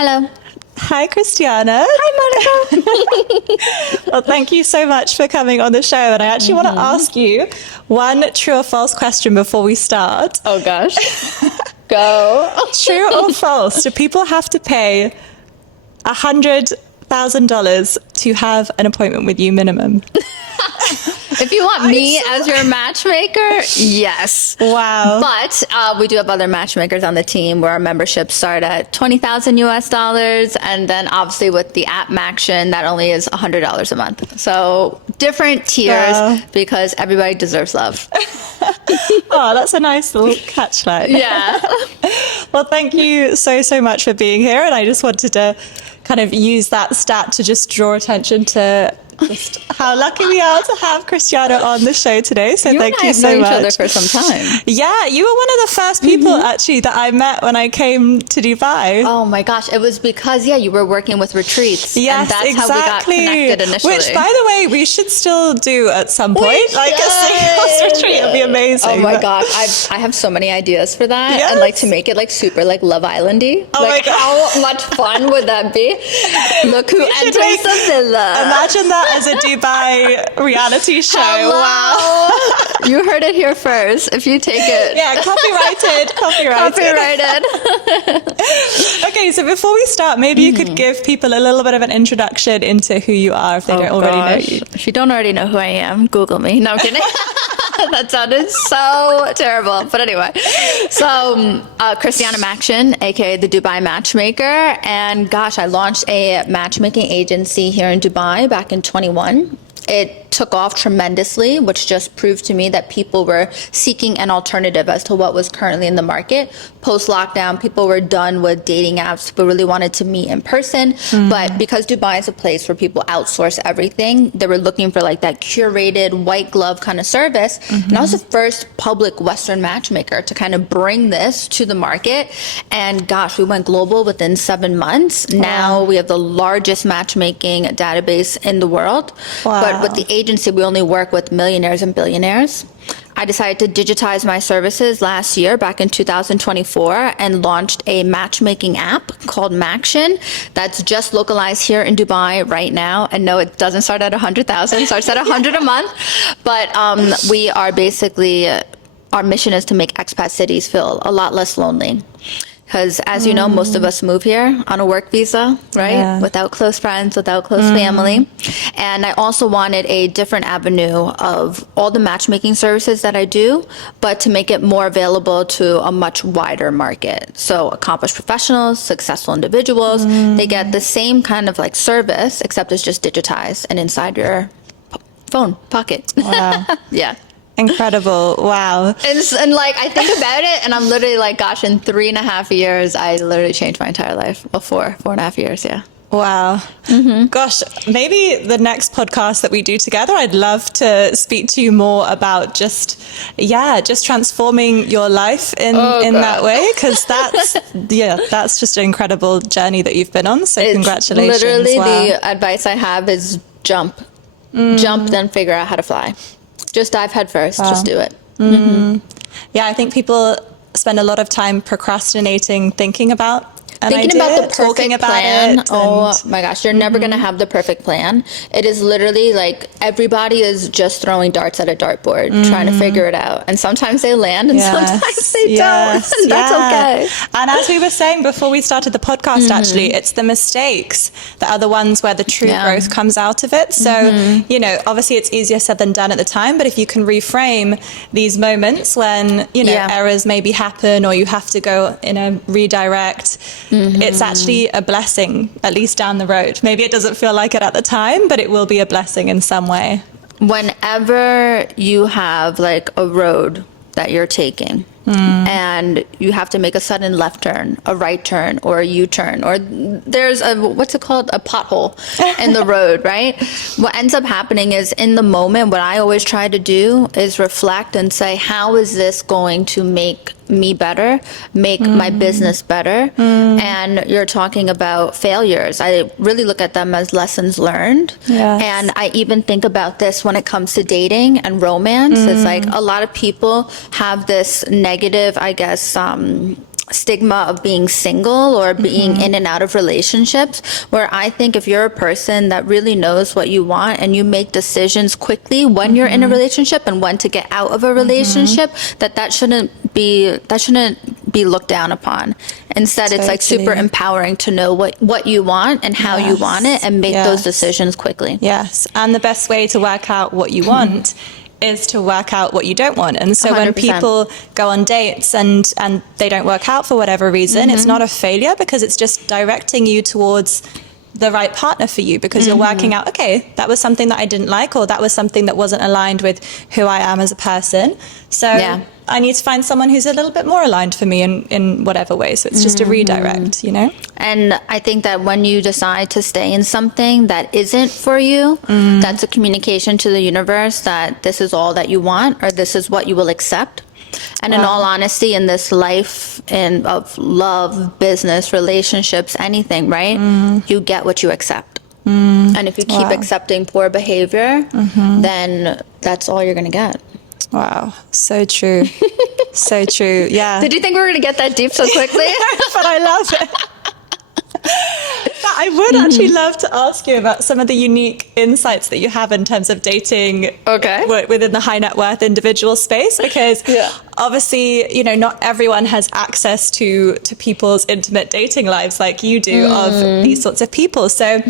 Hello. Hi, Christiana. Hi, Monica. Well, thank you so much for coming on the show. And I actually want to ask you one true or false question before we start. Oh, gosh. Go. True or false? Do people have to pay $100,000 to have an appointment with you minimum? If you want me as your matchmaker, yes. Wow. But we do have other matchmakers on the team where our memberships start at $20,000 US. And then obviously with the app Maxion, that only is $100 a month. So different tiers because everybody deserves love. Oh, that's a nice little catchline. Yeah. Well, thank you so much for being here. And I just wanted to kind of use that stat to just draw attention to just how lucky we are to have Christiana on the show today. So thank you so much. You've known each other for some time. Yeah, you were one of the first people actually that I met when I came to Dubai. Oh my gosh, it was because, you were working with retreats. Yes, and that's exactly. how we got connected initially. Which, by the way, we should still do at some point. Like a singles retreat would be amazing. Oh my gosh, I have so many ideas for that. Yes. And like to make it like super like Love Island-y. Oh like my God. how much fun would that be? Look who enters the villa. Imagine that as a Dubai reality show. Hello. Wow. You heard it here first. If you take it. Yeah, copyrighted. Okay, so before we start, maybe you could give people a little bit of an introduction into who you are if they don't already know you. If you don't already know who I am, Google me. No, I'm kidding. That sounded so terrible. But anyway, so Christiana Maxion, aka the Dubai Matchmaker. And gosh, I launched a matchmaking agency here in Dubai back in 21. It took off tremendously, which just proved to me that people were seeking an alternative as to what was currently in the market. Post-lockdown, people were done with dating apps. People really wanted to meet in person. But because Dubai is a place where people outsource everything, they were looking for like that curated white glove kind of service. And I was the first public Western matchmaker to kind of bring this to the market. And gosh, we went global within 7 months. Wow. Now we have the largest matchmaking database in the world. Wow. But with the agency, we only work with millionaires and billionaires. I decided to digitize my services last year, back in 2024, and launched a matchmaking app called Maxion that's just localized here in Dubai right now. And no, it doesn't start at 100,000, it starts at 100 a month. But we are basically, our mission is to make expat cities feel a lot less lonely. Because as you know, most of us move here on a work visa, right? Yeah. Without close friends, without close family. And I also wanted a different avenue of all the matchmaking services that I do, but to make it more available to a much wider market. So accomplished professionals, successful individuals, they get the same kind of like service, except it's just digitized and inside your phone pocket. Wow. Yeah. Incredible. Wow. And like, I think about it and I'm literally like, gosh, in 3.5 years, I literally changed my entire life. Well, 4.5 years. Yeah. Wow. Gosh, maybe the next podcast that we do together, I'd love to speak to you more about just transforming your life in that way. Cause that's just an incredible journey that you've been on. So congratulations. Literally the advice I have is jump, then figure out how to fly. Just dive head first. Just do it. Yeah, I think people spend a lot of time procrastinating, thinking about an idea, about the talking perfect about plan. it. Oh my gosh, you're never going to have the perfect plan. It is literally like everybody is just throwing darts at a dartboard, trying to figure it out. And sometimes they land and sometimes they don't. And that's okay. And as we were saying before we started the podcast, actually, it's the mistakes that are the ones where the true growth comes out of it. So, you know, obviously it's easier said than done at the time, but if you can reframe these moments when, you know, errors maybe happen or you have to go in a redirect, it's actually a blessing, at least down the road. Maybe it doesn't feel like it at the time, but it will be a blessing in some way. Whenever you have like a road that you're taking and you have to make a sudden left turn, a right turn, or a U-turn, or there's a, what's it called? A pothole in the road, right? What ends up happening is in the moment, what I always try to do is reflect and say, how is this going to make me better, make my business better? And you're talking about failures. I really look at them as lessons learned. Yes. And I even think about this when it comes to dating and romance. It's like a lot of people have this negative, I guess, stigma of being single or being in and out of relationships, where I think if you're a person that really knows what you want and you make decisions quickly when you're in a relationship and when to get out of a relationship, that shouldn't be looked down upon. Instead, it's like super empowering to know what you want and how you want it and make those decisions quickly. Yes. And the best way to work out what you want is to work out what you don't want. And so 100%. When people go on dates and they don't work out for whatever reason, it's not a failure, because it's just directing you towards the right partner for you, because you're working out, okay, that was something that I didn't like, or that was something that wasn't aligned with who I am as a person. So I need to find someone who's a little bit more aligned for me in whatever way. So it's just a redirect, you know? And I think that when you decide to stay in something that isn't for you, that's a communication to the universe that this is all that you want, or this is what you will accept. And in all honesty, in this life of love, business, relationships, anything, right? You get what you accept. And if you keep accepting poor behavior, then that's all you're going to get. Wow. So true. So true. Yeah. Did you think we were going to get that deep so quickly? But I love it. But I would actually love to ask you about some of the unique insights that you have in terms of dating within the high net worth individual space, because obviously, you know, not everyone has access to people's intimate dating lives like you do of these sorts of people. So,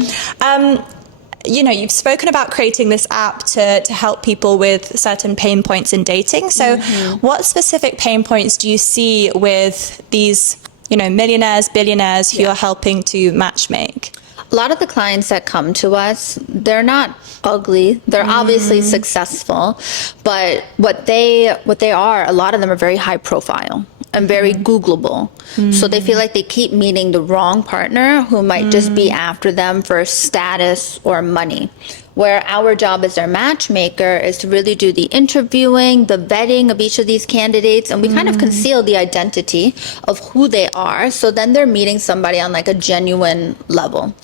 you know, you've spoken about creating this app to help people with certain pain points in dating. So what specific pain points do you see with these, you know, millionaires, billionaires who are helping to matchmake? A lot of the clients that come to us, they're not ugly. They're obviously successful, but what they are, a lot of them are very high profile and very Googleable. So they feel like they keep meeting the wrong partner who might just be after them for status or money. Where our job as their matchmaker is to really do the interviewing, the vetting of each of these candidates, and we kind of conceal the identity of who they are. So then they're meeting somebody on like a genuine level.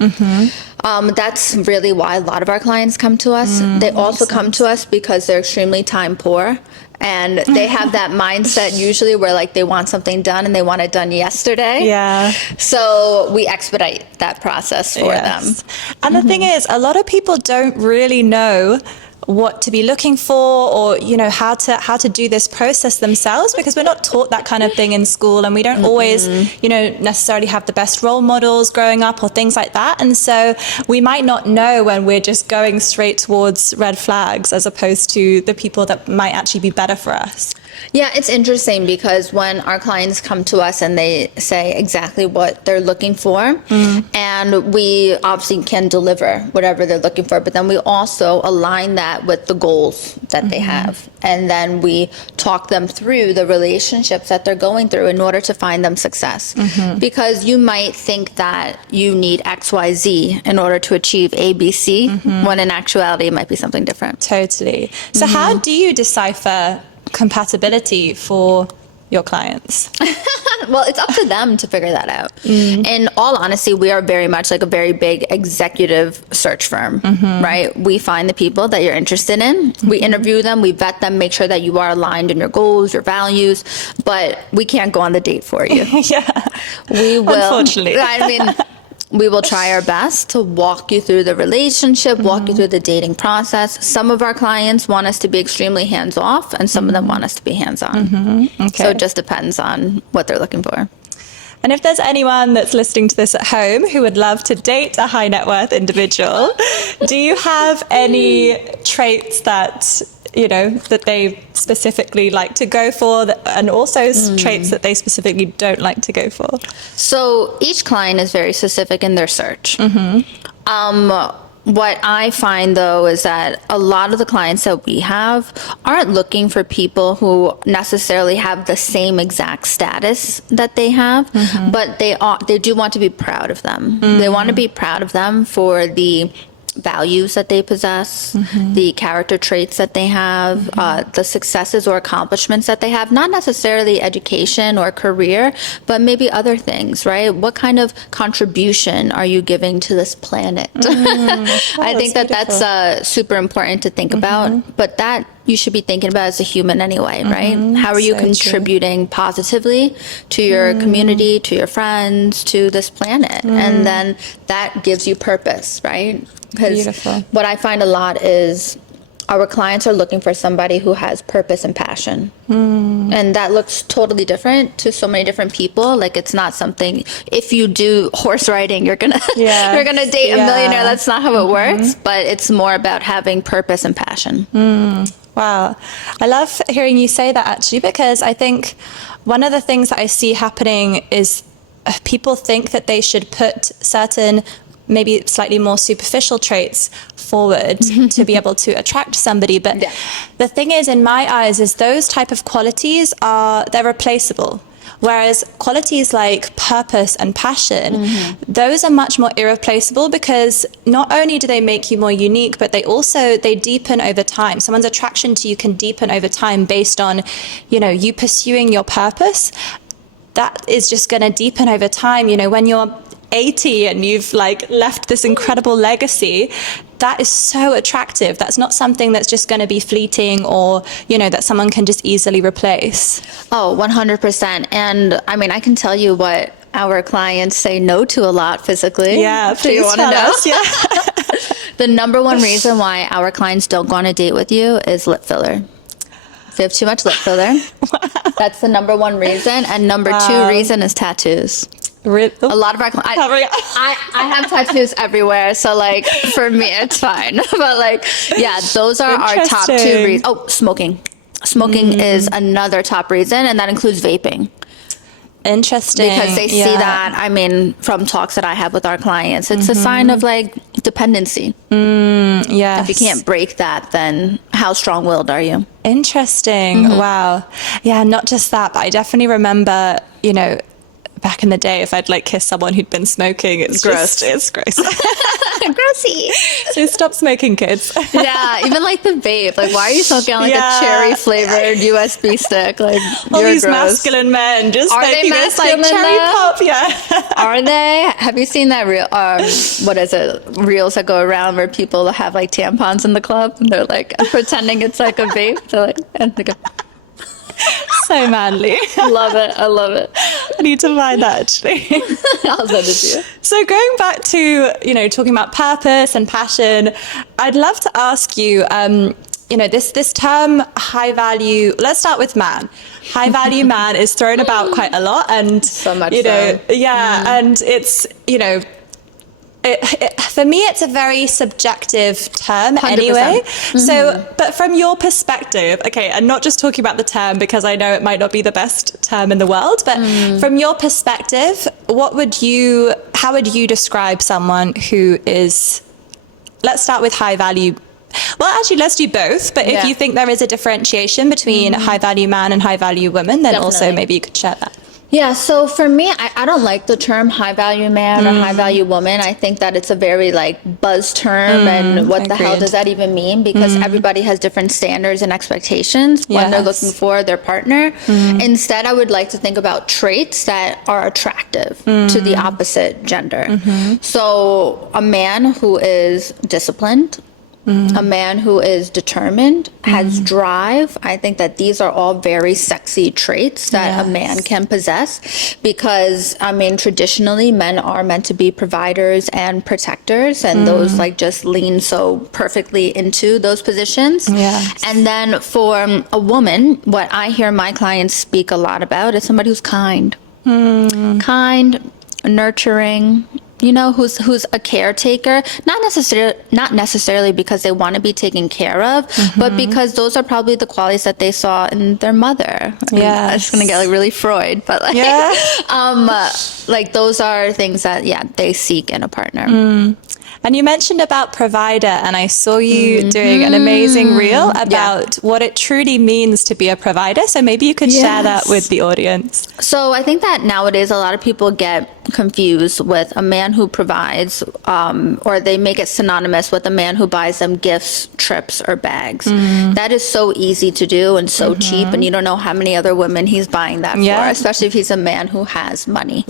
That's really why a lot of our clients come to us. They also come to us because they're extremely time poor. And they have that mindset usually where like they want something done and they want it done yesterday. Yeah. So we expedite that process for them. And the thing is, a lot of people don't really know what to be looking for, or you know, how to do this process themselves, because we're not taught that kind of thing in school, and we don't always, you know, necessarily have the best role models growing up or things like that. And so we might not know when we're just going straight towards red flags as opposed to the people that might actually be better for us. Yeah, it's interesting because when our clients come to us and they say exactly what they're looking for, and we obviously can deliver whatever they're looking for, but then we also align that with the goals that they have. And then we talk them through the relationships that they're going through in order to find them success. Because you might think that you need XYZ in order to achieve ABC, when in actuality it might be something different. Totally. So how do you decipher compatibility for your clients? Well, it's up to them to figure that out. In all honesty, we are very much like a very big executive search firm, right? We find the people that you're interested in, we interview them, we vet them, make sure that you are aligned in your goals, your values, but we can't go on the date for you. We will. Unfortunately. I mean, we will try our best to walk you through the relationship, walk you through the dating process. Some of our clients want us to be extremely hands-off, and some of them want us to be hands-on. So it just depends on what they're looking for. And if there's anyone that's listening to this at home who would love to date a high net worth individual, do you have any traits that, you know, that they specifically like to go for, and also traits that they specifically don't like to go for? So each client is very specific in their search. What I find, though, is that a lot of the clients that we have aren't looking for people who necessarily have the same exact status that they have, but they do want to be proud of them. They want to be proud of them for the values that they possess, the character traits that they have, the successes or accomplishments that they have, not necessarily education or career, but maybe other things, right? What kind of contribution are you giving to this planet? I think that that's super important to think about, but that you should be thinking about as a human anyway, right? How are you So true. contributing positively to your community, to your friends, to this planet? And then that gives you purpose, right? Because Beautiful. what I find a lot is our clients are looking for somebody who has purpose and passion. And that looks totally different to so many different people. Like, it's not something, if you do horse riding, you're gonna Yes. you're gonna date a Yeah. millionaire. That's not how it works, but it's more about having purpose and passion. Wow. I love hearing you say that, actually, because I think one of the things that I see happening is people think that they should put certain, maybe slightly more superficial traits forward to be able to attract somebody. But Yeah. the thing is, in my eyes, is those type of qualities they're replaceable. Whereas qualities like purpose and passion, those are much more irreplaceable, because not only do they make you more unique, but they deepen over time. Someone's attraction to you can deepen over time based on, you pursuing your purpose. That is just going to deepen over time. When you're 80 and you've left this incredible legacy, that is so attractive. That's not something that's just going to be fleeting, or that someone can just easily replace. Oh, 100%. And I mean, I can tell you what our clients say no to a lot physically. Yeah, Do you please want to tell know? us. Yeah. The number one reason why our clients don't go on a date with you is lip filler. If you have too much lip filler, that's the number one reason. And number two reason is tattoos. A lot of our clients, I have tattoos everywhere, so for me it's fine. But those are our top two Interesting. reasons. Oh, smoking. Smoking is another top reason, and that includes vaping. Interesting. Because they see that, I mean, from talks that I have with our clients, it's a sign of dependency. Yes. If you can't break that, then how strong-willed are you? Interesting. Wow. Yeah, not just that, but I definitely remember, back in the day, if I'd kiss someone who'd been smoking, it's Gross. It's gross. Grossy. So stop smoking, kids. Yeah, even the vape. Why are you smoking on Yeah. a cherry flavored USB stick? All You're these gross. masculine men just Are they making this cherry masculine, though? pop. Yeah. Are they? Have you seen that reel? What is it? Reels that go around where people have tampons in the club and they're pretending it's a vape. They're and they go, So manly. love it. I love it. I need to find that, actually. I'll send it to you. So going back to, talking about purpose and passion, I'd love to ask you, this term high value, let's start with man. High value man is thrown about quite a lot, and So much and it's, for me, it's a very subjective term 100%. anyway. So, but from your perspective, okay, and not just talking about the term, because I know it might not be the best term in the world, but from your perspective, how would you describe someone who is, let's start with high value. Well, actually, let's do both. But if Yeah. you think there is a differentiation between high value man and high value woman, then also Definitely. maybe you could share that. Yeah, so for me, I don't like the term high value man or high value woman. I think that it's a very buzz term, and what the hell agreed. does that even mean? Because everybody has different standards and expectations when they're Yes. looking for their partner. Instead, I would like to think about traits that are attractive to the opposite gender. So a man who is disciplined, a man who is determined, has drive. I think that these are all very sexy traits that a man can possess, because, I mean, traditionally men are meant to be providers and protectors, and those just lean so perfectly into those positions. Yes. And then for a woman, what I hear my clients speak a lot about is somebody who's kind. Kind, nurturing, who's a caretaker, not necessarily because they want to be taken care of, but because those are probably the qualities that they saw in their mother. Yes. I'm just gonna get really Freud, but those are things that they seek in a partner. And you mentioned about provider, and I saw you doing an amazing reel about what it truly means to be a provider. So maybe you could share that Yes. with the audience. So I think that nowadays a lot of people get confused with a man who provides, or they make it synonymous with a man who buys them gifts, trips, or bags. That is so easy to do and so cheap, and you don't know how many other women he's buying that for, especially if he's a man who has money.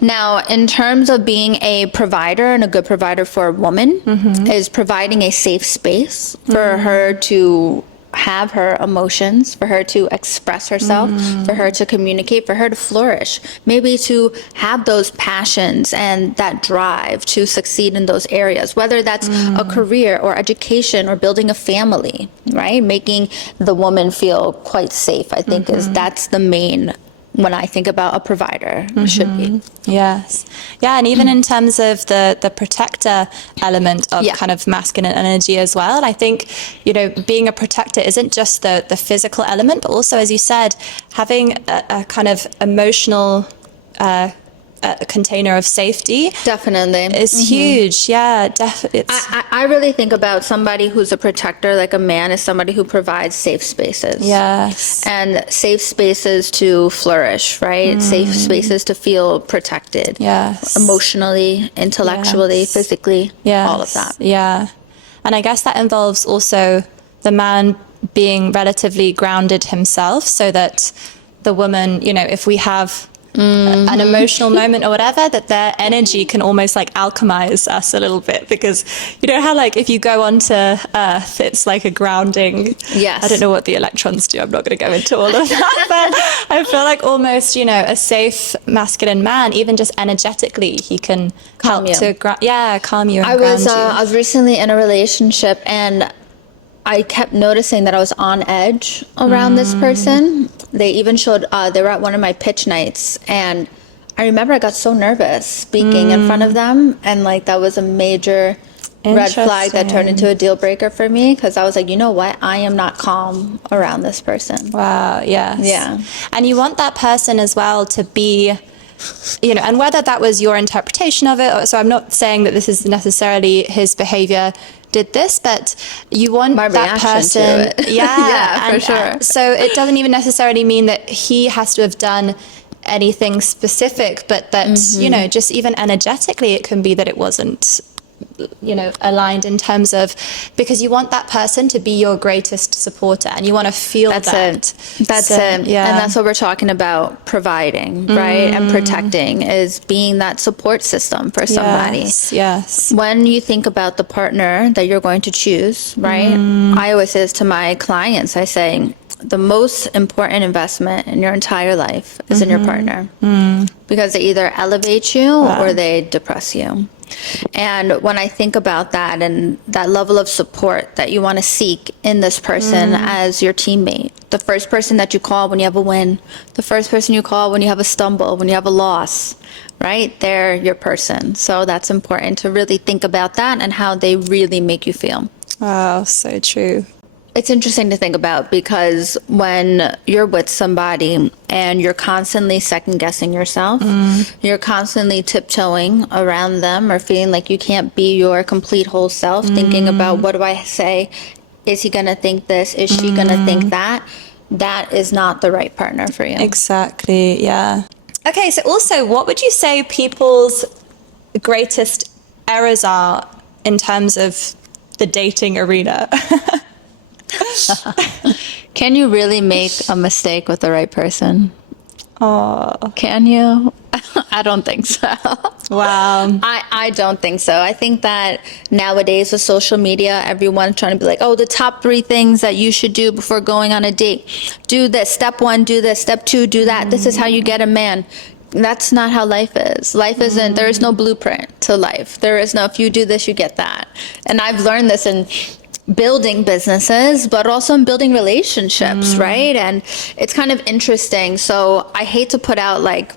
Now, in terms of being a provider, and a good provider for a woman is providing a safe space for her to have her emotions, for her to express herself, for her to communicate, for her to flourish, maybe to have those passions and that drive to succeed in those areas, whether that's a career or education or building a family, right? Making the woman feel quite safe, I think that's the main, when I think about a provider, should be. Yes. Yeah, and even in terms of the protector element of kind of masculine energy as well, I think, you know, being a protector isn't just the physical element, but also, as you said, having a kind of emotional a container of safety. Definitely. Is huge. Yeah, definitely. I really think about somebody who's a protector, like a man, is somebody who provides safe spaces. Yes. And safe spaces to flourish, right? Safe spaces to feel protected. Yes. Emotionally, intellectually, physically, all of that. Yeah. And I guess that involves also the man being relatively grounded himself, so that the woman, you know, if we have an emotional moment or whatever, that their energy can almost like alchemize us a little bit, because you know how like if you go onto Earth, it's like a grounding. Yes. I don't know what the electrons do. I'm not going to go into all of that, but I feel like almost, you know, a safe masculine man, even just energetically, he can Calm help you. to calm you and I ground you. was recently in a relationship, and I kept noticing that I was on edge around this person. They even showed, they were at one of my pitch nights, and I remember I got so nervous speaking in front of them, and like that was a major red flag that turned into a deal breaker for me, because I was like, you know what, I am not calm around this person. Wow, yes. Yeah. And you want that person as well to be, you know, and whether that was your interpretation of it, so I'm not saying that this is necessarily his behavior did this, but you want My that reaction person. to it. Yeah, Yeah, for sure. So it doesn't even necessarily mean that he has to have done anything specific, but that, you know, just even energetically, it can be that it wasn't, you know, aligned in terms of, because you want that person to be your greatest supporter, and you want to feel That's that. That's So, it. yeah. And that's what we're talking about, providing, right? And protecting, is being that support system for somebody. Yes. When you think about the partner that you're going to choose, right? I always say this to my clients. I say, the most important investment in your entire life is in your partner, because they either elevate you or they depress you. And when I think about that and that level of support that you want to seek in this person as your teammate, the first person that you call when you have a win, the first person you call when you have a stumble, when you have a loss, right? They're your person. So that's important to really think about that and how they really make you feel. Wow, so true. It's interesting to think about, because when you're with somebody and you're constantly second guessing yourself, you're constantly tiptoeing around them or feeling like you can't be your complete whole self, thinking about, what do I say? Is he going to think this? Is she going to think that? That is not the right partner for you. Exactly, yeah. Okay, so also, what would you say people's greatest errors are in terms of the dating arena? Can you really make a mistake with the right person? Oh, Can you? I don't think so. wow. I don't think so. I think that nowadays with social media, everyone's trying to be like, oh, the top 3 things that you should do before going on a date. Do this. Step 1, do this. Step 2, do that. This is how you get a man. That's not how life is. Life isn't, there is no blueprint to life. There is no, if you do this, you get that. And I've learned this in building businesses, but also in building relationships, right? And it's kind of interesting. So I hate to put out like,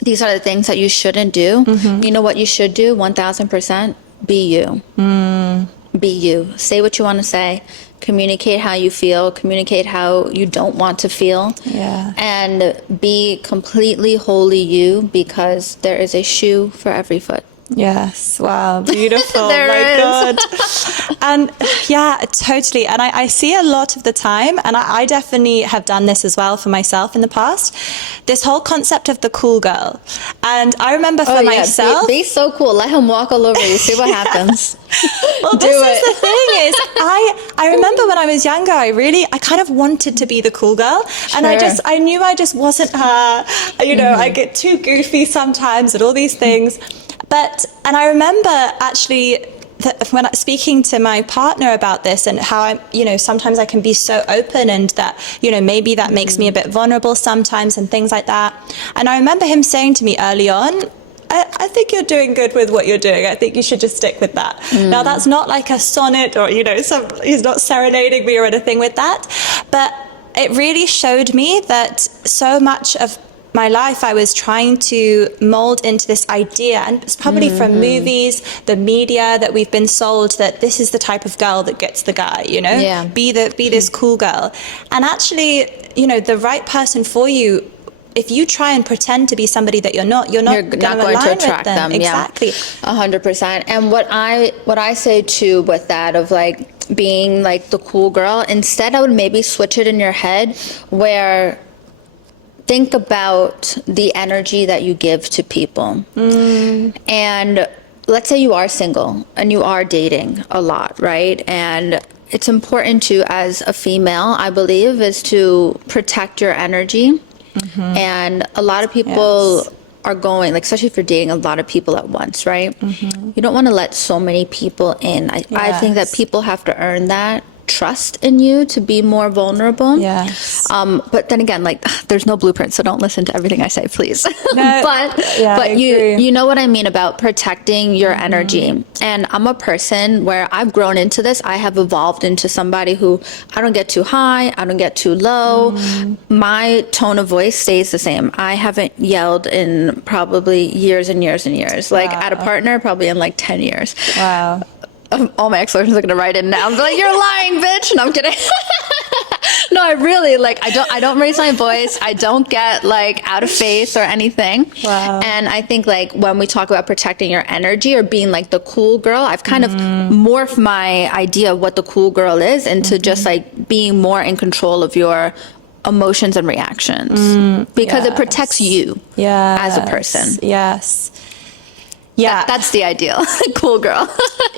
these are the things that you shouldn't do. You know what you should do? 1000%. Be you. Be you. Say what you want to say. Communicate how you feel. Communicate how you don't want to feel. Yeah. And be completely wholly you, because there is a shoe for every foot. Yes. Wow. Beautiful. There My is. God. And yeah, totally. And I see a lot of the time, and I definitely have done this as well for myself in the past, this whole concept of the cool girl. And I remember for myself. Be so cool. Let him walk all over you. See what happens. Well, this is the thing is, I remember when I was younger, I kind of wanted to be the cool girl. And I knew I just wasn't her. You know, I get too goofy sometimes and all these things. And I remember actually when speaking to my partner about this and how I, sometimes I can be so open and that, maybe that makes me a bit vulnerable sometimes and things like that. And I remember him saying to me early on, I think you're doing good with what you're doing. I think you should just stick with that. Now, that's not like a sonnet or, he's not serenading me or anything with that. But it really showed me that so much of my life I was trying to mold into this idea, and it's probably from movies, the media, that we've been sold that this is the type of girl that gets the guy, be this cool girl. And actually, the right person for you, if you try and pretend to be somebody that you're not going to attract them. Exactly. 100%. And what I say too with that of like being like the cool girl, instead I would maybe switch it in your head where think about the energy that you give to people. And let's say you are single and you are dating a lot, right? And it's important to, as a female, I believe, is to protect your energy. And a lot of people are going, like, especially if you're dating a lot of people at once, right? You don't want to let so many people in. I think that people have to earn that trust in you to be more vulnerable. But then again, like, there's no blueprint, so don't listen to everything I say, please. But you know what I mean about protecting your energy. And I'm a person where I've grown into this. I have evolved into somebody who I don't get too high, I don't get too low. My tone of voice stays the same. I haven't yelled in probably years and years and years. Like at a partner, probably in like 10 years. Wow. All my ex-boyfriends are gonna write it now. I'm like, you're lying, bitch. No, I'm kidding. No, I really, like, I don't raise my voice. I don't get like out of face or anything. Wow. And I think like when we talk about protecting your energy or being like the cool girl, I've kind of morphed my idea of what the cool girl is into just like being more in control of your emotions and reactions because it protects you as a person. That's the ideal cool girl.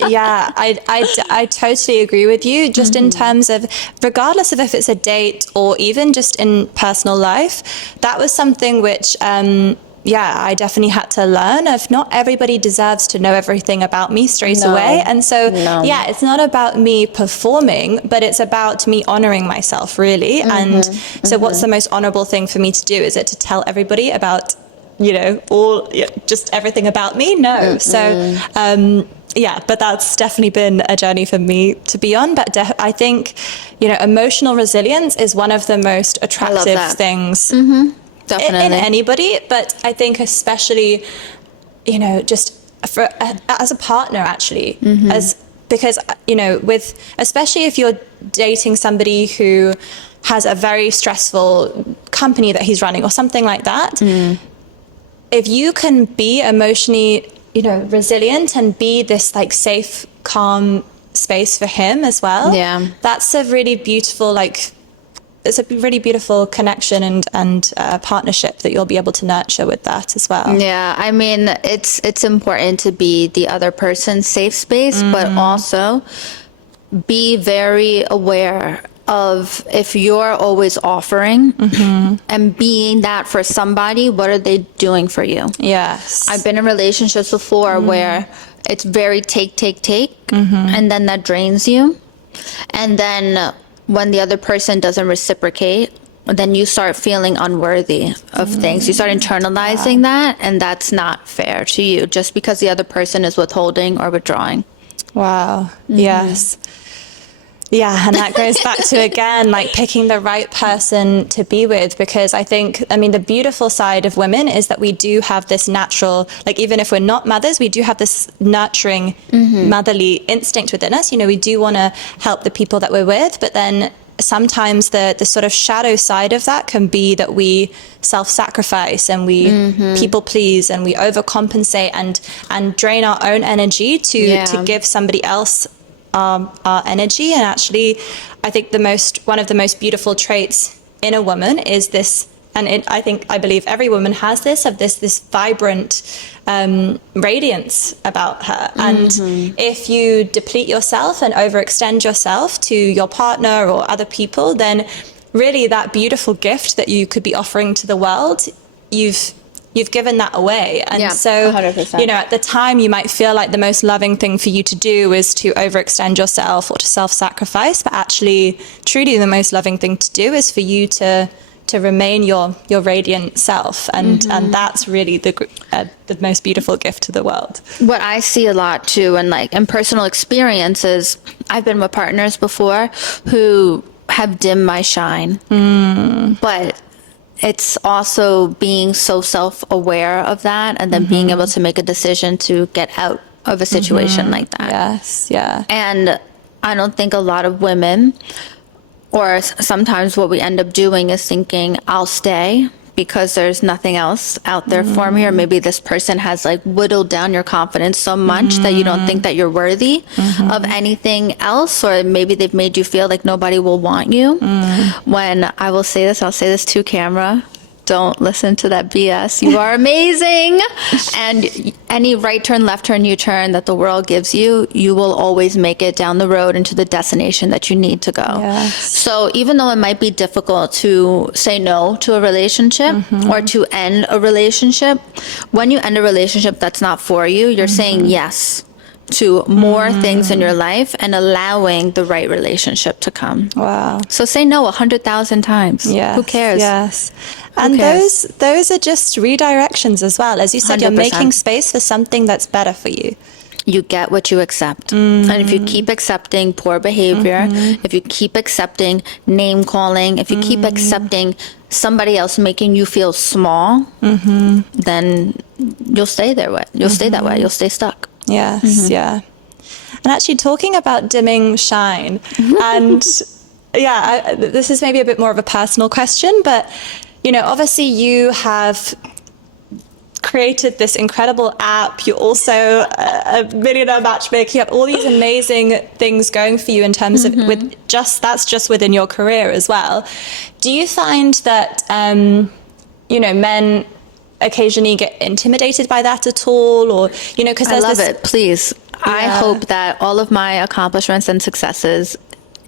I totally agree with you. Just in terms of, regardless of if it's a date or even just in personal life, that was something which, I definitely had to learn of. Not everybody deserves to know everything about me straight away. And so, it's not about me performing, but it's about me honoring myself, really. And so what's the most honorable thing for me to do? Is it to tell everybody about just everything about me? No. So, but that's definitely been a journey for me to be on. But I think, emotional resilience is one of the most attractive things Definitely. in anybody. But I think especially, just for, as a partner, actually, because, especially if you're dating somebody who has a very stressful company that he's running or something like that, if you can be emotionally, resilient and be this like safe, calm space for him as well, that's a really beautiful, it's a really beautiful connection and partnership that you'll be able to nurture with that as well. Yeah, I mean, it's important to be the other person's safe space, but also be very aware of if you're always offering and being that for somebody, what are they doing for you? Yes. I've been in relationships before where it's very take, and then that drains you. And then when the other person doesn't reciprocate, then you start feeling unworthy of things. You start internalizing that, and that's not fair to you just because the other person is withholding or withdrawing. Wow. Yes. Yeah, and that goes back to, again, like picking the right person to be with, because I think, the beautiful side of women is that we do have this natural, like, even if we're not mothers, we do have this nurturing motherly instinct within us. We do want to help the people that we're with, but then sometimes the sort of shadow side of that can be that we self-sacrifice and we people please and we overcompensate and drain our own energy to give somebody else our energy. And actually, I think one of the most beautiful traits in a woman is this, and I believe every woman has this, of this vibrant radiance about her. And if you deplete yourself and overextend yourself to your partner or other people, then really that beautiful gift that you could be offering to the world, you've you've given that away. And Yeah, so, 100%. you know, at the time you might feel like the most loving thing for you to do is to overextend yourself or to self-sacrifice, but actually truly the most loving thing to do is for you to remain your radiant self, and that's really the most beautiful gift to the world. What I see a lot too, and like in personal experiences, I've been with partners before who have dimmed my shine, but it's also being so self-aware of that, and then being able to make a decision to get out of a situation like that. Yes, yeah. And I don't think a lot of women, or sometimes what we end up doing is thinking, I'll stay because there's nothing else out there for me, or maybe this person has like whittled down your confidence so much that you don't think that you're worthy of anything else, or maybe they've made you feel like nobody will want you. When I will say this, I'll say this to camera: don't listen to that BS. You are amazing. And any right turn, left turn, U-turn that the world gives you, you will always make it down the road into the destination that you need to go. Yes. So even though it might be difficult to say no to a relationship or to end a relationship, when you end a relationship that's not for you, you're saying yes to more things in your life and allowing the right relationship to come. Wow. So say no 100,000 times. Yes, Who cares? Yes. And cares? those are just redirections as well. As you said, you're 100%. making space for something that's better for you. You get what you accept. And if you keep accepting poor behavior, if you keep accepting name calling, if you keep accepting somebody else making you feel small, then you'll stay there. You'll stay that way. You'll stay stuck. Yes, yeah. And actually talking about dimming shine, and this is maybe a bit more of a personal question, but, you know, obviously you have created this incredible app. You're also a millionaire matchmaker. You have all these amazing things going for you in terms of that's just within your career as well. Do you find that, you know, men occasionally get intimidated by that at all, or, you know, because I love it. Please. I hope that all of my accomplishments and successes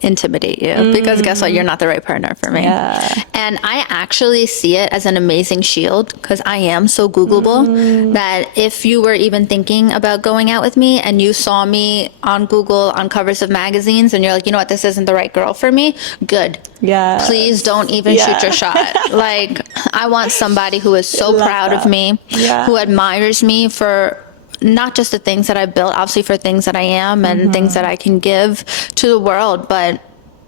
intimidate you, because guess what? You're not the right partner for me. And I actually see it as an amazing shield, because I am so Googleable that if you were even thinking about going out with me and you saw me on Google on covers of magazines and you're like, you know what, this isn't the right girl for me, good. Yeah. Please don't even shoot your shot. Like, I want somebody who is so proud of me, who admires me for not just the things that I built, obviously for things that I am and things that I can give to the world. But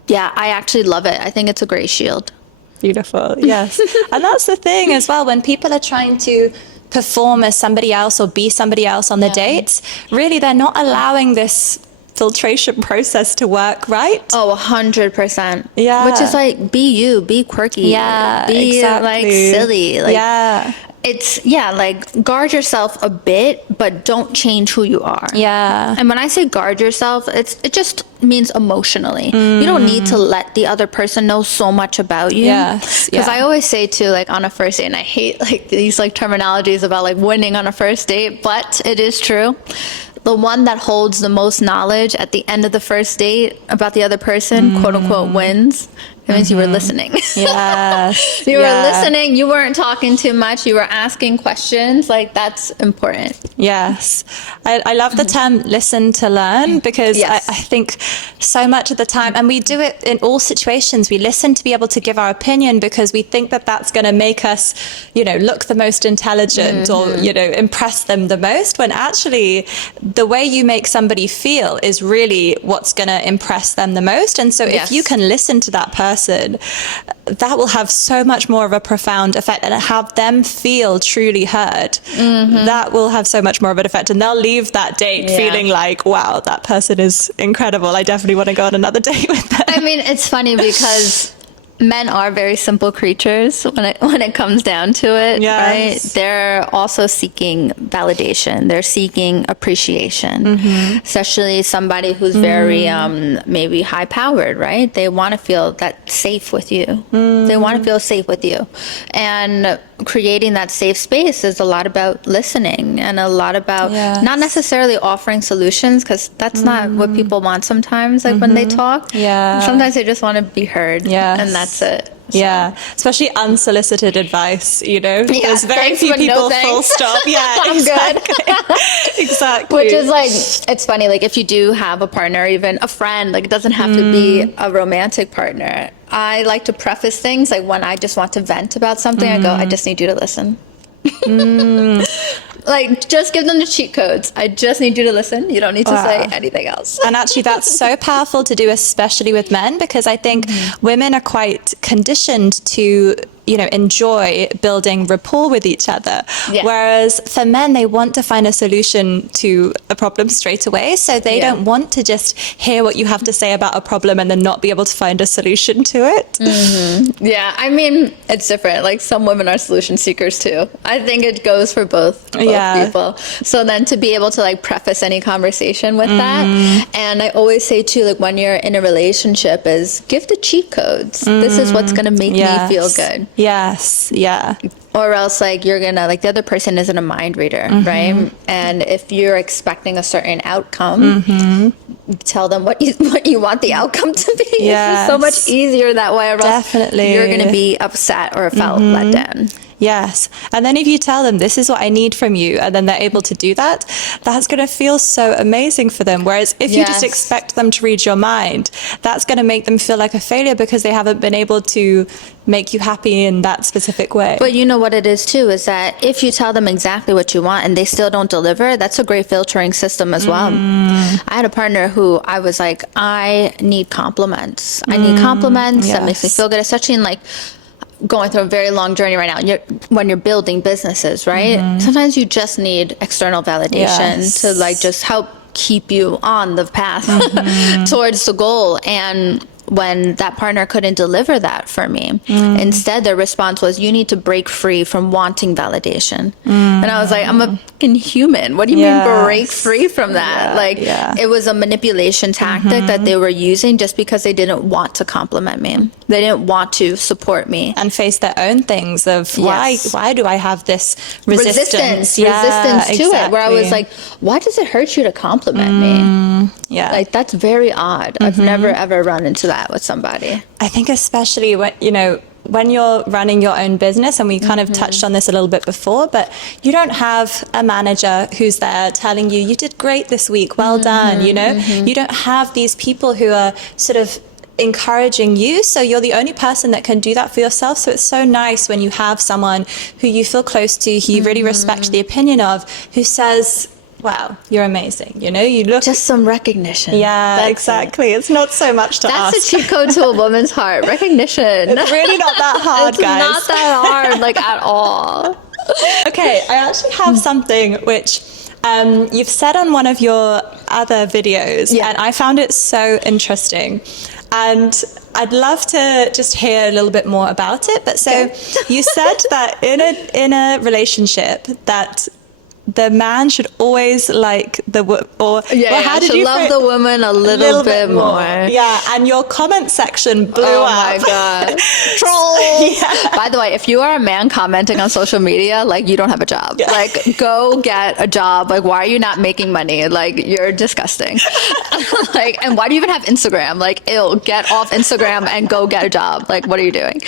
yeah, I actually love it. I think it's a great shield. Beautiful. Yes. And that's the thing as well, when people are trying to perform as somebody else or be somebody else on the dates, really they're not allowing this filtration process to work, right? Oh, 100%. Yeah. Which is like, be you, be quirky. Yeah, be exactly. like silly. Like, yeah. It's, like, guard yourself a bit, but don't change who you are. Yeah. And when I say guard yourself, it just means emotionally. You don't need to let the other person know so much about you. Yes. Because I always say too, like, on a first date, and I hate like these like terminologies about like winning on a first date, but it is true. The one that holds the most knowledge at the end of the first date about the other person, quote unquote, wins. It means you were listening. Yes. You were listening. You weren't talking too much. You were asking questions. Like, that's important. Yes. I love the term listen to learn, because I think so much of the time, and we do it in all situations, we listen to be able to give our opinion because we think that that's going to make us, you know, look the most intelligent or, you know, impress them the most, when actually the way you make somebody feel is really what's going to impress them the most. And so if you can listen to that person, that will have so much more of a profound effect, and have them feel truly heard. That will have so much more of an effect, and they'll leave that date feeling like, wow, that person is incredible. I definitely want to go on another date with them. I mean, it's funny because men are very simple creatures when it comes down to it, right? They're also seeking validation. They're seeking appreciation, especially somebody who's very maybe high powered, right? They want to feel that safe with you. They want to feel safe with you. And creating that safe space is a lot about listening and a lot about not necessarily offering solutions, because that's not what people want sometimes, like when they talk. Sometimes they just want to be heard, and that's it. So. Yeah, especially unsolicited advice, you know? There's very thanks, few but no people full thanks. stop. Yeah, I'm exactly. good. Exactly. Which is like, it's funny, like if you do have a partner, even a friend, like it doesn't have to be a romantic partner. I like to preface things like when I just want to vent about something, I go, I just need you to listen. Like, just give them the cheat codes. I just need you to listen. You don't need to say anything else. And actually, that's so powerful to do, especially with men, because I think women are quite conditioned to, you know, enjoy building rapport with each other. Yeah. Whereas for men, they want to find a solution to a problem straight away. So they don't want to just hear what you have to say about a problem and then not be able to find a solution to it. Yeah, I mean, it's different. Like some women are solution seekers too. I think it goes for both people. So then to be able to like preface any conversation with that. And I always say too, like when you're in a relationship is give the cheat codes. This is what's going to make me feel good. Yes. Yeah. Or else like you're gonna like the other person isn't a mind reader, right? And if you're expecting a certain outcome, tell them what you want the outcome to be. It's just so much easier that way, or else Definitely. you're gonna be upset or felt let down. Yes. And then if you tell them, this is what I need from you, and then they're able to do that, that's going to feel so amazing for them. Whereas if you just expect them to read your mind, that's going to make them feel like a failure because they haven't been able to make you happy in that specific way. But you know what it is too, is that if you tell them exactly what you want and they still don't deliver, that's a great filtering system as well. I had a partner who I was like, I need compliments. I need compliments. That makes me feel good, especially in like going through a very long journey right now. When you're building businesses, right? Sometimes you just need external validation to like just help keep you on the path towards the goal. And when that partner couldn't deliver that for me, instead their response was, you need to break free from wanting validation. And I was like, I'm a fucking human. What do you mean break free from that? It was a manipulation tactic that they were using just because they didn't want to compliment me. They didn't want to support me. And face their own things of why do I have this resistance to it, where I was like, why does it hurt you to compliment me? Like, that's very odd. I've never ever run into that with somebody. I think especially when, you know, when you're running your own business, and we kind of touched on this a little bit before, but you don't have a manager who's there telling you, you did great this week, well done, you know? You don't have these people who are sort of encouraging you, so you're the only person that can do that for yourself. So it's so nice when you have someone who you feel close to, who you really respect the opinion of, who says, wow, you're amazing, you know, you look... Just some recognition. Yeah, exactly. It's not so much to ask. That's a cheat code to a woman's heart. Recognition. It's really not that hard, guys. It's not that hard, like, at all. Okay, I actually have something which you've said on one of your other videos, and I found it so interesting. And I'd love to just hear a little bit more about it. But so you said that in a relationship that the man should always like the how did you love the woman a little bit more. Yeah, and your comment section blew up. Oh my god, trolls! By the way, if you are a man commenting on social media, like, you don't have a job. Like, go get a job. Like, why are you not making money? Like, you're disgusting. Like, and why do you even have Instagram? Like, ew, get off Instagram and go get a job. Like, what are you doing?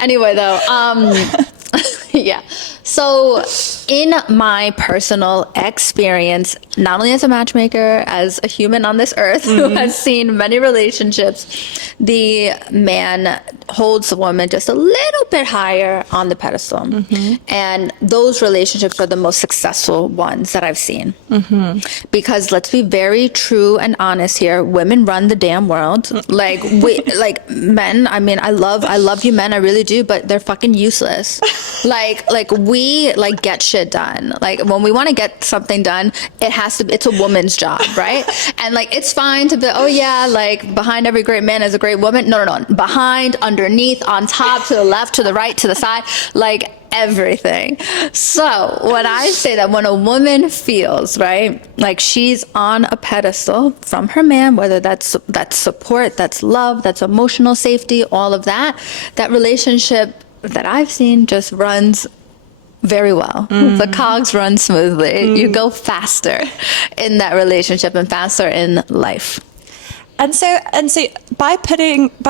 Anyway, though, so in my personal experience, not only as a matchmaker, as a human on this earth who has seen many relationships, the man holds the woman just a little bit higher on the pedestal. And those relationships are the most successful ones that I've seen. Because let's be very true and honest here, women run the damn world. Like, like men, I mean, I love you men, I really do, but they're fucking useless. Like we like get shit done. Like, when we want to get something done, it's a woman's job, right? And like, it's fine to be, oh yeah, like, behind every great man is a great woman. No. Behind, underneath, on top, to the left, to the right, to the side, like, everything. So when I say that when a woman feels, right, like she's on a pedestal from her man, whether that's support, that's love, that's emotional safety, all of that, that relationship that I've seen just runs very well. The cogs run smoothly. You go faster in that relationship and faster in life. And so by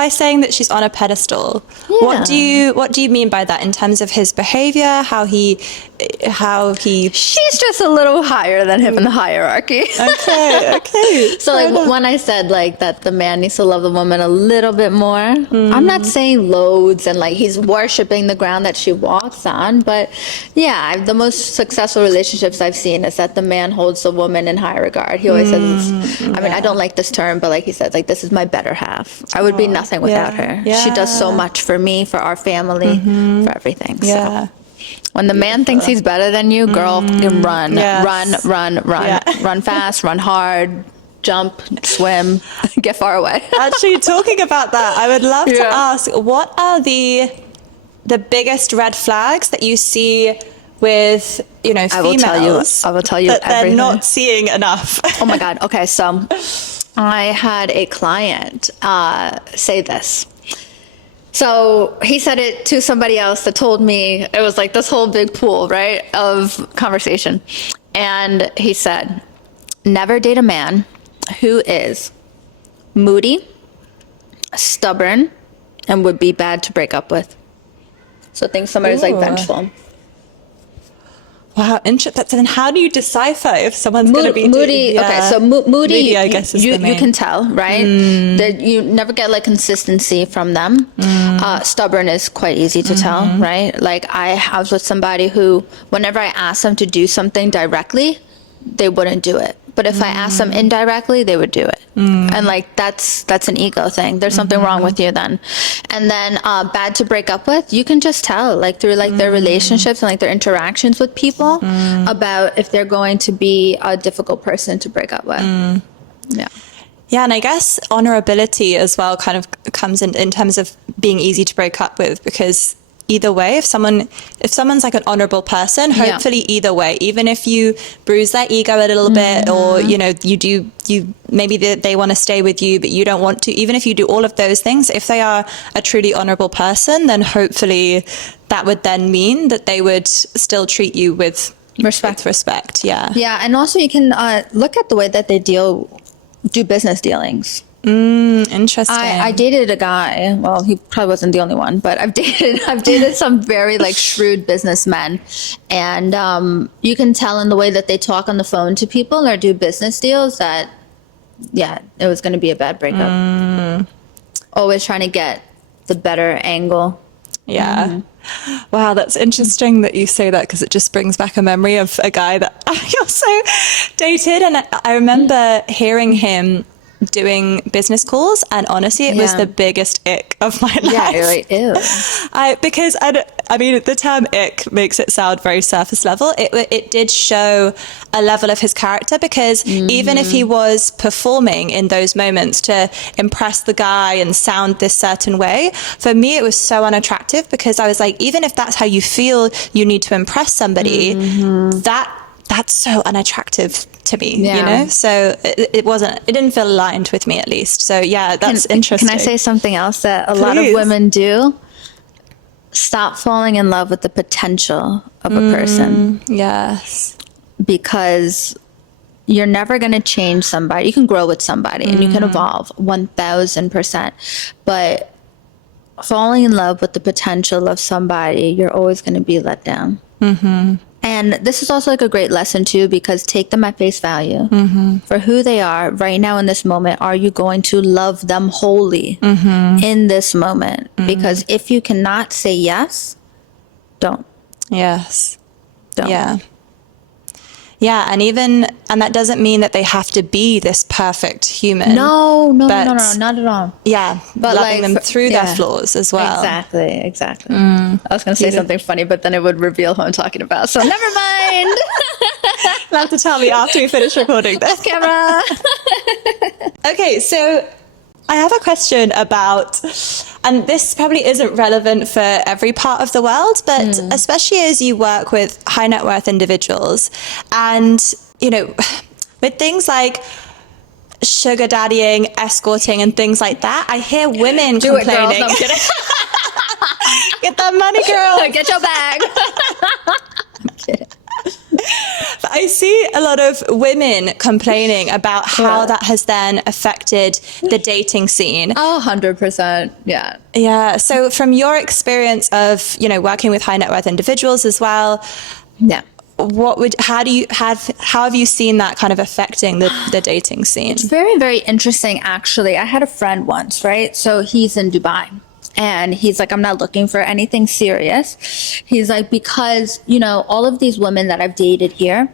saying that she's on a pedestal, what do you mean by that in terms of his behavior, how he She's just a little higher than him in the hierarchy. Okay. So like when I said like that the man needs to love the woman a little bit more, I'm not saying loads and like he's worshiping the ground that she walks on, but yeah, the most successful relationships I've seen is that the man holds the woman in high regard. He always says, I mean, I don't like this term, but like he says, like, this is my better half. I would be nothing without her. She does so much for me, for our family, for everything. So when the man thinks he's better than you, girl, run, run fast, run hard, jump, swim, get far away. Actually, talking about that, I would love to ask, what are the biggest red flags that you see with, females? I will tell you that everything. They're not seeing enough. Oh my God. Okay. So I had a client say this. So he said it to somebody else that told me, it was like this whole big pool, right, of conversation. And he said, never date a man who is moody, stubborn, and would be bad to break up with. So think somebody's like vengeful. Wow, interesting. Then how do you decipher if someone's going to be moody? Okay, so moody, I guess, is you the main. can tell, right? That you never get like consistency from them. Stubborn is quite easy to tell, right? Like I was with somebody who, whenever I asked them to do something directly, they wouldn't do it. But if I asked them indirectly, they would do it. And like, that's an ego thing. There's something wrong with you then. And then bad to break up with, you can just tell like through like their relationships and like their interactions with people about if they're going to be a difficult person to break up with. Yeah, and I guess honorability as well kind of comes in terms of being easy to break up with, because either way, if someone's like an honorable person, hopefully either way, even if you bruise their ego a little bit, or you maybe they want to stay with you but you don't want to, even if you do all of those things, if they are a truly honorable person, then hopefully that would then mean that they would still treat you with respect. Yeah, and also you can look at the way that they do business dealings. Interesting. I dated a guy. Well, he probably wasn't the only one, but I've dated some very like shrewd businessmen, and you can tell in the way that they talk on the phone to people or do business deals that, it was going to be a bad breakup. Always trying to get the better angle. Yeah. Wow, that's interesting that you say that, because it just brings back a memory of a guy that I also dated, and I remember hearing him doing business calls, and honestly it was the biggest ick of my life. Yeah, you're like, ew. Because I mean the term ick makes it sound very surface level. It did show a level of his character, because even if he was performing in those moments to impress the guy and sound this certain way, for me it was so unattractive, because I was like, even if that's how you feel you need to impress somebody, that's so unattractive to me, so it didn't feel aligned with me, at least. So that's interesting. Can I say something else that a lot of women do? Stop falling in love with the potential of a person. Yes. Because you're never going to change somebody. You can grow with somebody and you can evolve 1000%, but falling in love with the potential of somebody, you're always going to be let down. And this is also like a great lesson too, because take them at face value for who they are right now in this moment. Are you going to love them wholly in this moment? Because if you cannot say yes, don't. Yes. Don't. Yeah, and that doesn't mean that they have to be this perfect human. No, not at all. Yeah, but loving them through their flaws as well. Exactly. I was going to say something funny, but then it would reveal who I'm talking about. So never mind. You'll have to tell me after we finish recording this. Camera. Okay, so I have a question about, and this probably isn't relevant for every part of the world, but especially as you work with high net worth individuals, and, with things like sugar daddying, escorting, and things like that, I hear women complaining. It, girls. No, I'm kidding. Get that money, girl. Get your bag. But I see a lot of women complaining about how that has then affected the dating scene. Oh, 100%. Yeah. Yeah. So from your experience of, working with high net worth individuals as well, Yeah. how have you seen that kind of affecting the dating scene? Very, very interesting, actually. I had a friend once, right? So he's in Dubai. And he's like, I'm not looking for anything serious. He's like, because, all of these women that I've dated here,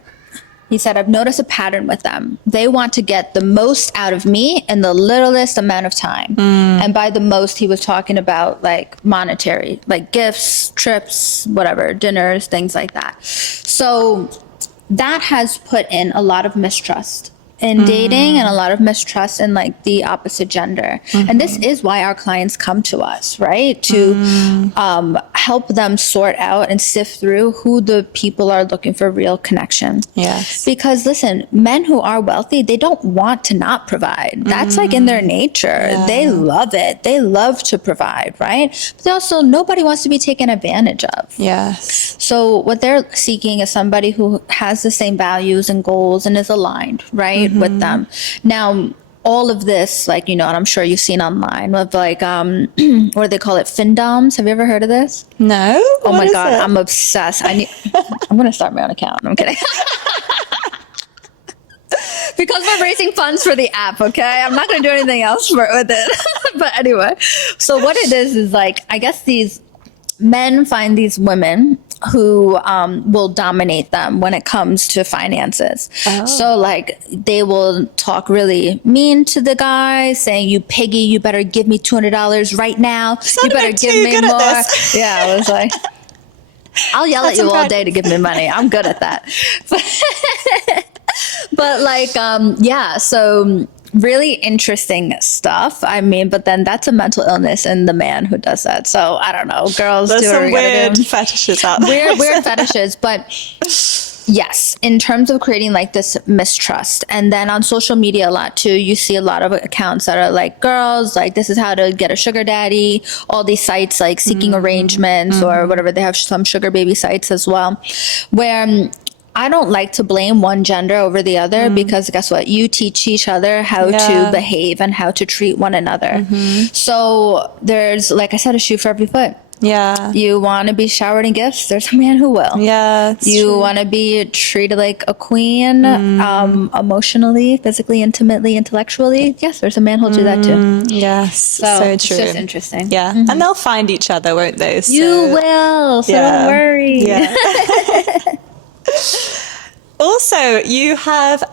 he said, I've noticed a pattern with them. They want to get the most out of me in the littlest amount of time. And by the most, he was talking about like monetary, like gifts, trips, whatever, dinners, things like that. So that has put in a lot of mistrust in dating and a lot of mistrust in like the opposite gender. And this is why our clients come to us, right? To help them sort out and sift through who the people are looking for real connection. Yes. Because listen, men who are wealthy, they don't want to not provide. That's like in their nature. Yeah. They love it. They love to provide, right? But they also, nobody wants to be taken advantage of. Yes. So what they're seeking is somebody who has the same values and goals and is aligned, right, with them. Now, all of this, like, and I'm sure you've seen online with like, what do they call it? Findoms. Have you ever heard of this? No. Oh my God, I'm obsessed. I'm going to start my own account. I'm kidding. Because we're raising funds for the app, okay? I'm not going to do anything else with it. But anyway, so what it is like, I guess these men find these women who will dominate them when it comes to finances. Oh. So like they will talk really mean to the guy, saying, you piggy, you better give me $200 right now. You better give me more. Yeah, I was like, I'll yell at you all day to give me money. I'm good at that. But like, yeah, so really interesting stuff. I mean, but then that's a mental illness in the man who does that. So I don't know, girls. There's some weird fetishes out there. Weird fetishes, but yes, in terms of creating like this mistrust. And then on social media a lot too, you see a lot of accounts that are like, girls, like this is how to get a sugar daddy. All these sites like Seeking Arrangements or whatever. They have some sugar baby sites as well, where I don't like to blame one gender over the other because guess what? You teach each other how to behave and how to treat one another. So there's, like I said, a shoe for every foot. Yeah. You want to be showered in gifts? There's a man who will. Yeah. You want to be treated like a queen, emotionally, physically, intimately, intellectually? Yes, there's a man who'll do that too. Yes. So true. It's just interesting. Yeah. And they'll find each other, won't they? So, you will. So don't worry. Yeah. Also, you have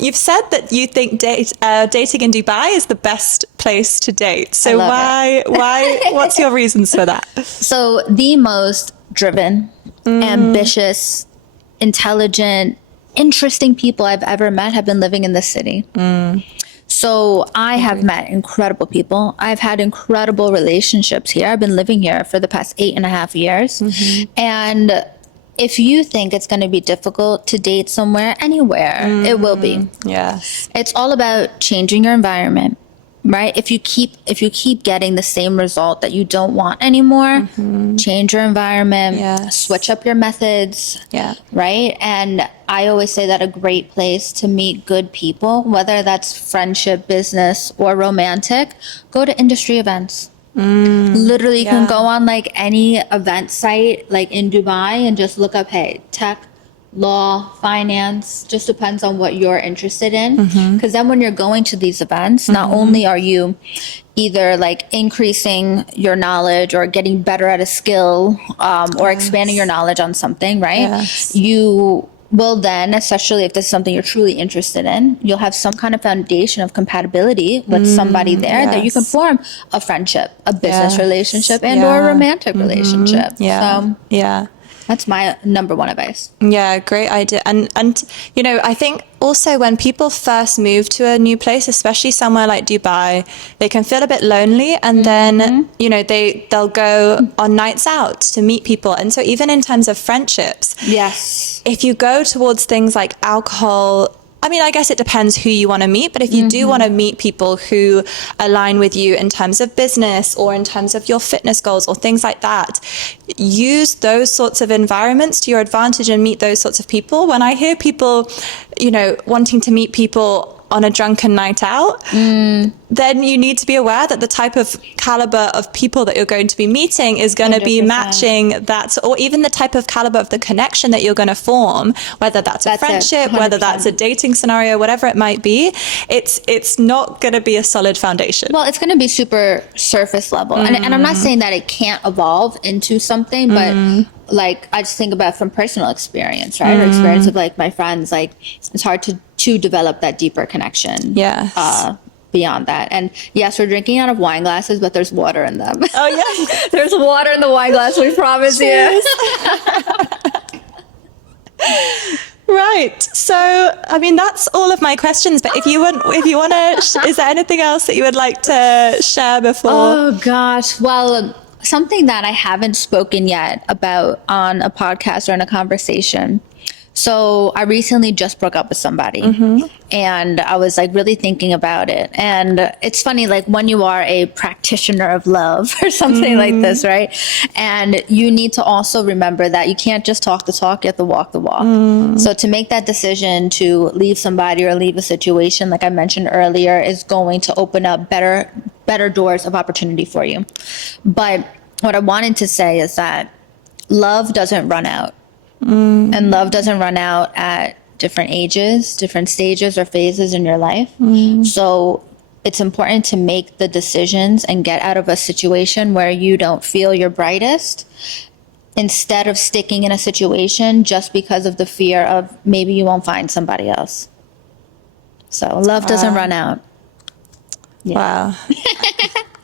you've said that you think dating in Dubai is the best place to date. So why? What's your reasons for that? So the most driven, ambitious, intelligent, interesting people I've ever met have been living in this city. So I have met incredible people. I've had incredible relationships here. I've been living here for the past 8.5 years, and if you think it's going to be difficult to date somewhere, anywhere, it will be. Yes. It's all about changing your environment, right? If you keep getting the same result that you don't want anymore, change your environment, switch up your methods, right? And I always say that a great place to meet good people, whether that's friendship, business, or romantic, go to industry events. Literally, you can go on like any event site like in Dubai and just look up, hey, tech, law, finance, just depends on what you're interested in. Because then when you're going to these events, not only are you either like increasing your knowledge or getting better at a skill or expanding your knowledge on something, right? You will then, especially if this is something you're truly interested in, you'll have some kind of foundation of compatibility with somebody there that you can form a friendship, a business relationship, and or a romantic relationship. So that's my number one advice. Yeah, great idea. And I think also when people first move to a new place, especially somewhere like Dubai, they can feel a bit lonely, and then they'll go on nights out to meet people. And so even in terms of friendships, if you go towards things like alcohol, I mean, I guess it depends who you want to meet, but if you do want to meet people who align with you in terms of business or in terms of your fitness goals or things like that, use those sorts of environments to your advantage and meet those sorts of people. When I hear people, you know, wanting to meet people on a drunken night out, then you need to be aware that the type of caliber of people that you're going to be meeting is going to be 100%. matching that, or even the type of caliber of the connection that you're going to form, whether that's a friendship, whether that's a dating scenario, whatever it might be. It's not going to be a solid foundation. Well, it's going to be super surface level. And I'm not saying that it can't evolve into something, but like, I just think about from personal experience, right? Or experience of like my friends, like it's hard to develop that deeper connection. Yes. Beyond that. And yes, we're drinking out of wine glasses, but there's water in them. Oh, yeah. There's water in the wine glass, we promise you. Right. So, I mean, that's all of my questions. But if you want to, is there anything else that you would like to share before? Oh gosh. Well, something that I haven't spoken yet about on a podcast or in a conversation. So I recently just broke up with somebody and I was like really thinking about it. And it's funny, like when you are a practitioner of love or something like this, right? And you need to also remember that you can't just talk the talk, you have to walk the walk. So to make that decision to leave somebody or leave a situation, like I mentioned earlier, is going to open up better doors of opportunity for you. But what I wanted to say is that love doesn't run out. And love doesn't run out at different ages, different stages or phases in your life. So it's important to make the decisions and get out of a situation where you don't feel your brightest, instead of sticking in a situation just because of the fear of maybe you won't find somebody else. So love doesn't run out. Wow.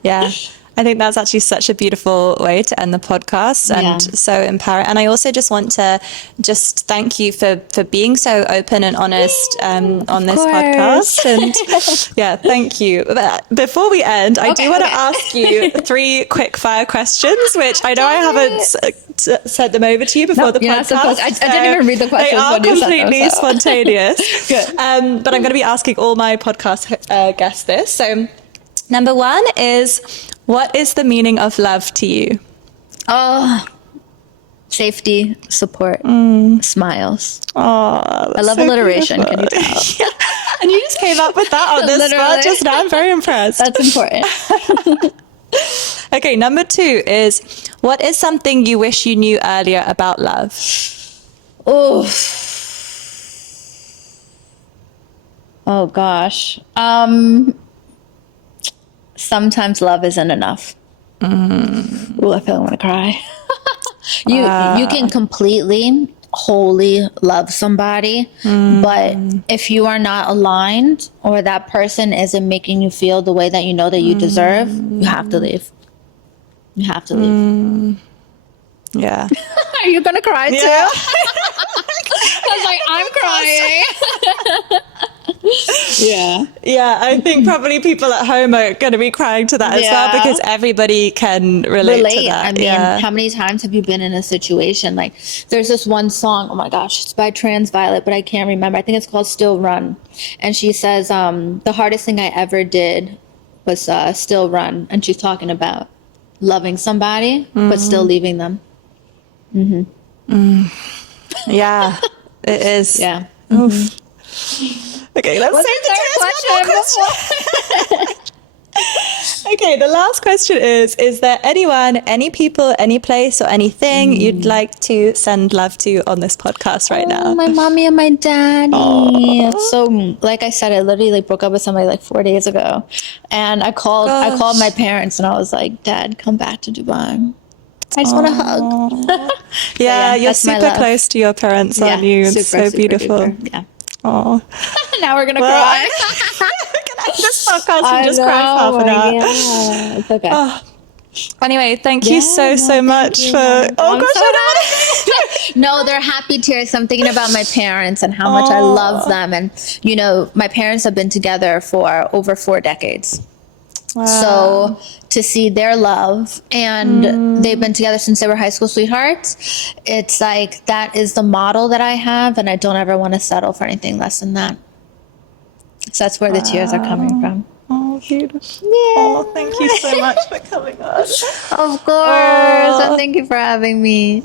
Yeah. I think that's actually such a beautiful way to end the podcast and so empowering. And I also just want to just thank you for being so open and honest on this podcast. And yeah, thank you. But before we end, I do want to ask you 3 quick fire questions, which I know I haven't sent them over to you before the podcast. I didn't even read the questions. They are when you sent completely them, so. spontaneous. Good. But I'm going to be asking all my podcast guests this. So number 1 is, what is the meaning of love to you? Oh, safety, support, smiles. Oh, I love so alliteration. beautiful. Can you tell? And you just came up with that on the spot Literally. just now. I'm very impressed. That's important. Okay, number 2 is, what is something you wish you knew earlier about love? Oh. Oh gosh. Sometimes love isn't enough. Ooh, I feel I want to cry. You can completely, wholly love somebody, but if you are not aligned or that person isn't making you feel the way that you know that you deserve, you have to leave. You have to leave. Yeah. Are you gonna cry too? Yeah. I was like, I'm crying. Yeah, I think probably people at home are going to be crying to that as well, because everybody can relate to that. I mean, how many times have you been in a situation like, there's this one song, oh my gosh, it's by Trans Violet, but I can't remember. I think it's called Still Run. And she says, the hardest thing I ever did was still run. And she's talking about loving somebody, but still leaving them. Yeah, it is. Yeah. Oof. Okay, let's What's save the the third question. Okay, the last question is there anyone, any people, any place or anything you'd like to send love to on this podcast right now? My mommy and my daddy. So, like I said, I literally broke up with somebody like 4 days ago, and I called my parents and I was like, Dad, come back to Dubai. I just want to hug. Yeah, you're that's my super love. close to your parents, aren't you? It's so beautiful. Duper. Yeah. Oh. Now we're gonna cry. This podcast and just cry for half an hour. Yeah, it's okay. Oh. Anyway, thank you so much for. Oh gosh, I don't No, they're happy tears. I'm thinking about my parents and how much I love them. And, you know, my parents have been together for over 4 decades. Wow. So to see their love, and they've been together since they were high school sweethearts, it's like that is the model that I have, and I don't ever want to settle for anything less than that. So that's where the tears are coming from. Oh, beautiful. Yeah. Oh, thank you so much for coming on. Of course. And thank you for having me.